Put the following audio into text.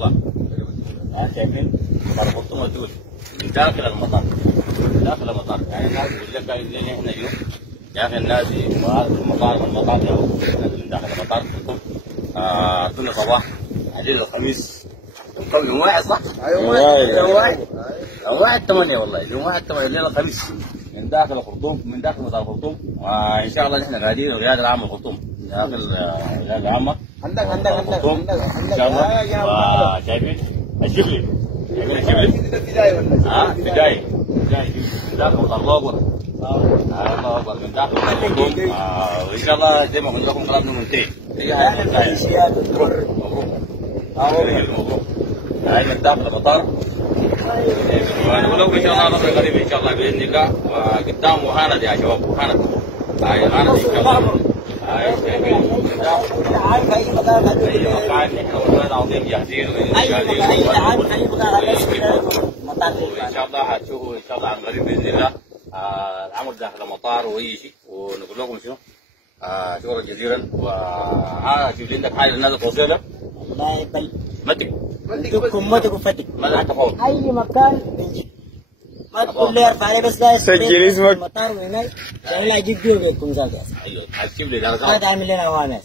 الله. شايفين مربوطين ودول من داخل المطار، من داخل المطار. يعني الناس يقول لك قايل لنا احنا اليوم يا اخي الناس في المطار من داخل المطار اعطونا صباح عديد الخميس يوم واحد صح؟ يوم واحد 8 والله، يوم 1 8 ليله الخميس من داخل الخرطوم، من داخل مطار الخرطوم. وان شاء الله نحن قاعدين القياده العامه الخرطوم، داخل القياده العامه عندك ان شاء الله. شايفين الشبلي، شايفين الشبلي؟ بدايه من داخل مطار الله اكبر. الله اكبر من داخل الخرطوم. وان شاء الله زي ما قلت لكم كلامنا منتهي. مبروك مبروك. هاي من داخل المطار. ونقول لكم ان شاء الله نصر قريب ان شاء الله باذن الله. وقدام وهاند يا شباب، وهاند. هاي هاند ان شاء الله. هاي شايفين اي مكان نحن والله العظيم جاهزين. وان شاء الله حتشوفوا ان شاء الله عن قريب باذن الله العمل داخل المطار واي شيء. ونقول لكم شنو شكرا جزيلا. شوف عندك حاجه للناس توصيها؟ والله متك متك وفتك ما تفوت اي مكان بنجي. ما تقول لي ارفع علي بس لا سجل اسمك المطار وهناك لا يجيك جوه بيكون زاد. ايوه هتجيب لي ما تعمل لنا وانس.